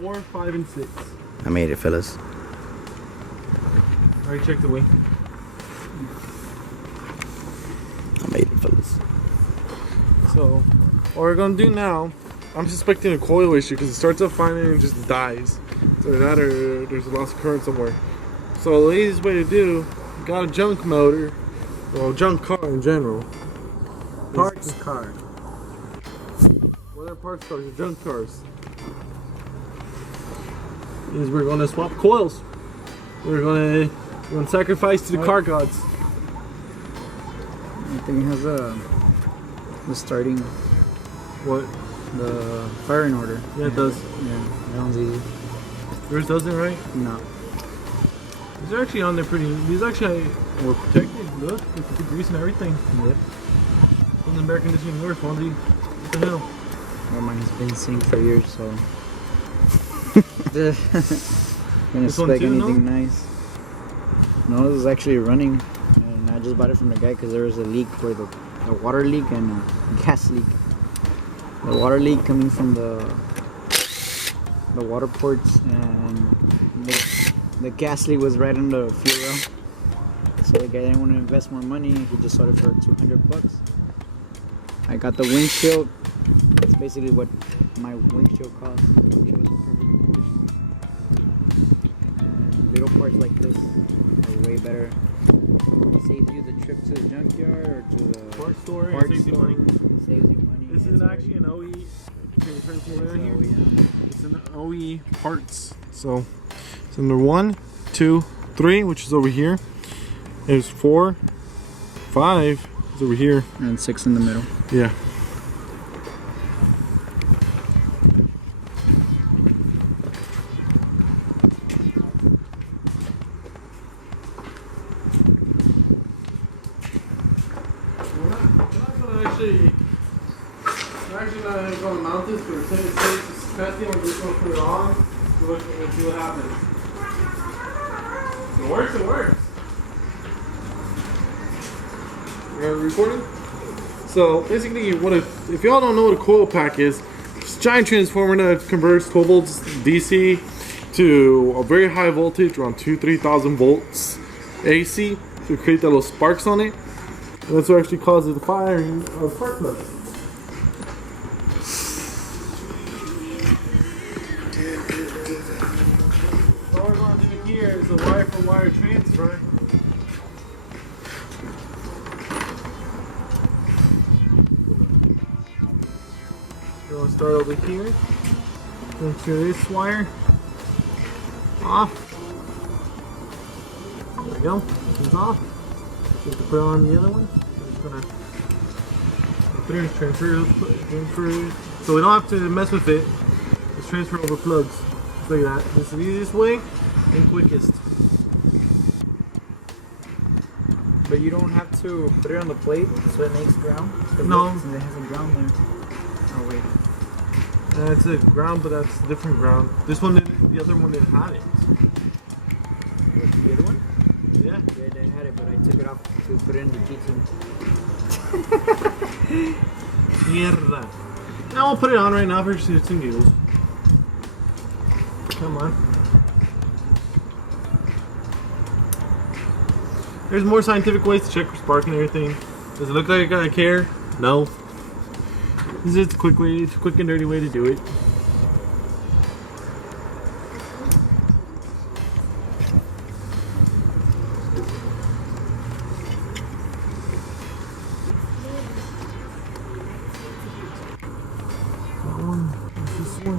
4, 5, and 6. I made it, fellas. Alright, check the wing. I made it, fellas. So, what we're gonna do now, I'm suspecting a coil issue because it starts up fine and it just dies. So that or there's a loss of current somewhere. So the easiest way to do, got a junk motor, well, junk car in general. Parts car. What are parts cars or junk cars? Is we're gonna swap coils. We're gonna sacrifice to the car gods. I think it has the starting, What? the firing order. Yeah, it does. Yeah, that one's easy. Yours doesn't, right? No. These are actually on there pretty. These actually were protected. Look, with the grease and everything. Yep. From the air conditioning yours, Fonzie. What the hell? Well, mine's been sitting for years, so. Gonna This one expect too, anything nice. No, this is actually running, and I just bought it from the guy because there was a leak for the water leak and a gas leak. The water leak coming from the water ports, and the gas leak was right on the fuel rail. So the guy didn't want to invest more money. He just sold it for $200. I got the windshield. That's basically what my windshield costs. The windshield is in perfect condition. And little parts like this are way better. It saves you the trip to the junkyard or to the Parts store. It parts saves you store. money. It saves you money. This is actually an OE. Can you turn some around here? yeah. It's an OE parts. So it's under 1, 2, 3, which is over here. There's 4, 5 is over here. And 6 in the middle. Yeah. We're not gonna actually not gonna mount this, but it's testing. We're just gonna put it on. We'll see what happens. It works. It works. We're recording. So basically, if y'all don't know what a coil pack is, it's a giant transformer that converts 12 volts DC to a very high voltage, around 2,000-3,000 volts AC, to create that little sparks on it. And that's what actually causes the firing of spark plugs. So what we're going to do here is a wire-from-wire transfer. We're going to start over here. Make sure this wire off. There we go. This one's off. Just to put on the other one. I'm just gonna transfer, so we don't have to mess with it. Just transfer over plugs. Just like that. This is the easiest way and quickest. But you don't have to put it on the plate so it makes ground? No. Since it has a ground there. Oh, wait. It's a ground, but that's a different ground. This one didn't, the other one didn't have it. The other one? Yeah. Yeah, they had it, but I took it off to put it in the G2. Mierda. Now we'll put it on right now for shits and giggles. Come on. There's more scientific ways to check for spark and everything. Does it look like I care? No. This is a quick way, it's a quick and dirty way to do it. That one, this one.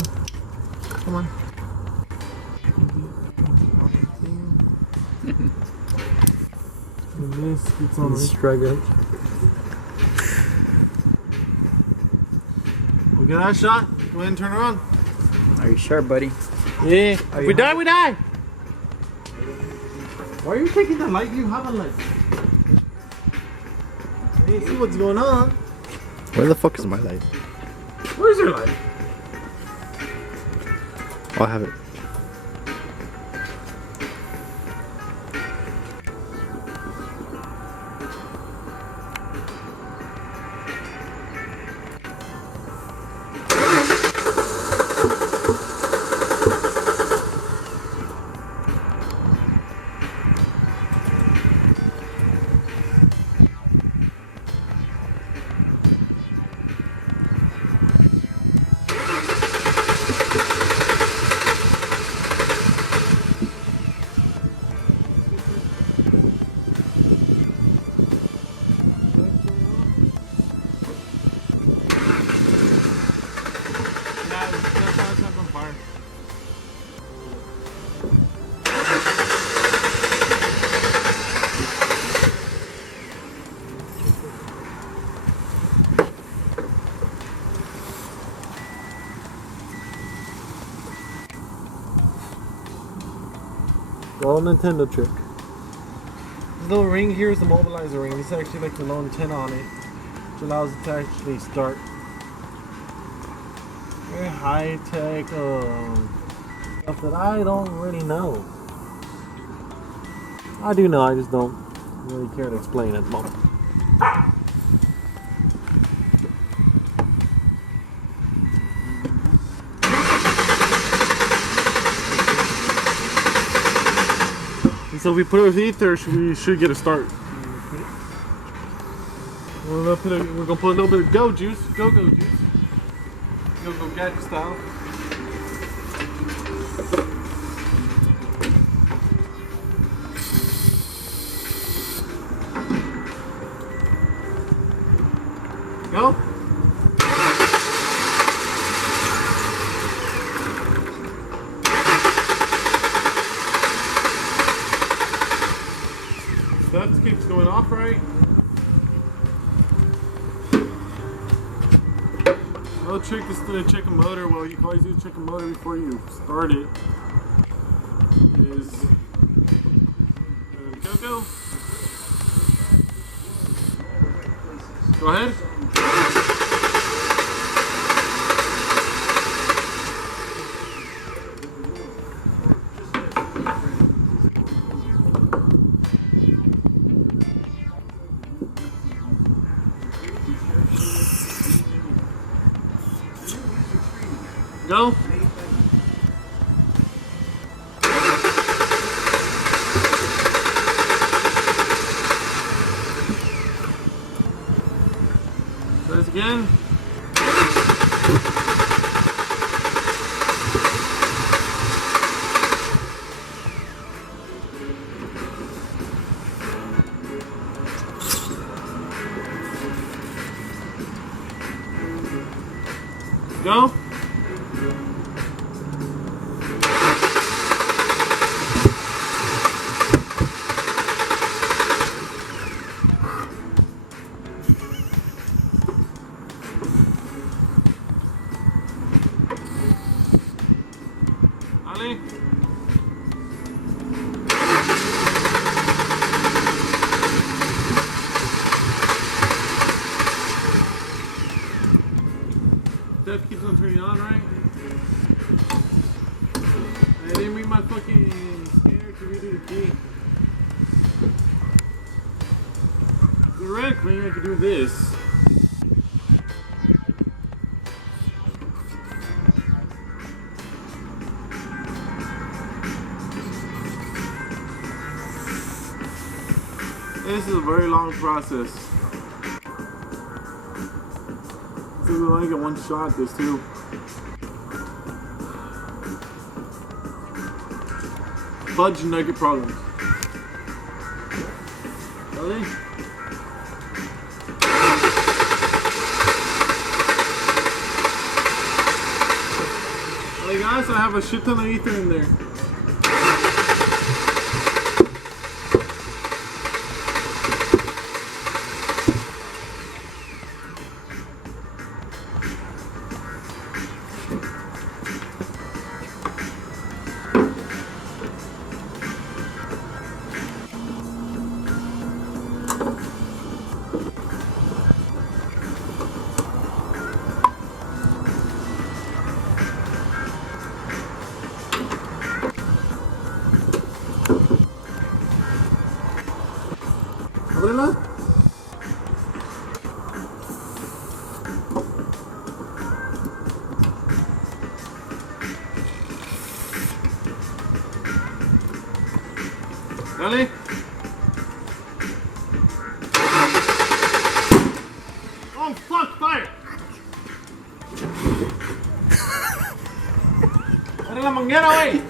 Come on. And this gets on the Struggle. We get that shot. Go ahead and turn around. Are you sure, buddy? Yeah. If you we die, we die. Why are you taking the light? You have a light. Hey, see what's going on. Where the fuck is my light? Where's your light? Oh, I have it. The old Nintendo trick. This little ring here is the mobilizer ring. This is actually like the little antenna on it, which allows it to actually start. Very high tech stuff that I don't really know. I do know, I just don't really care to explain at the moment. And so if we put it with ether, we should get a start. We're gonna put a little bit of go juice, go juice. Go gadget style. Go. That keeps going off, right? Another trick is to check a motor. Well, you can always do check a motor before you start it. Is go. Go ahead. Go. Try this again. Go. Ali. That keeps on turning on, right? I didn't read my fucking scanner to redo the key. Theoretically, I could do this. This is a very long process. So we only get one shot at this too. Fudge nugget problems. Really? Hey guys, I have a shit ton of ether in there. Ábrela. Dale. Oh fuck, fire. Dale la manguera, güey.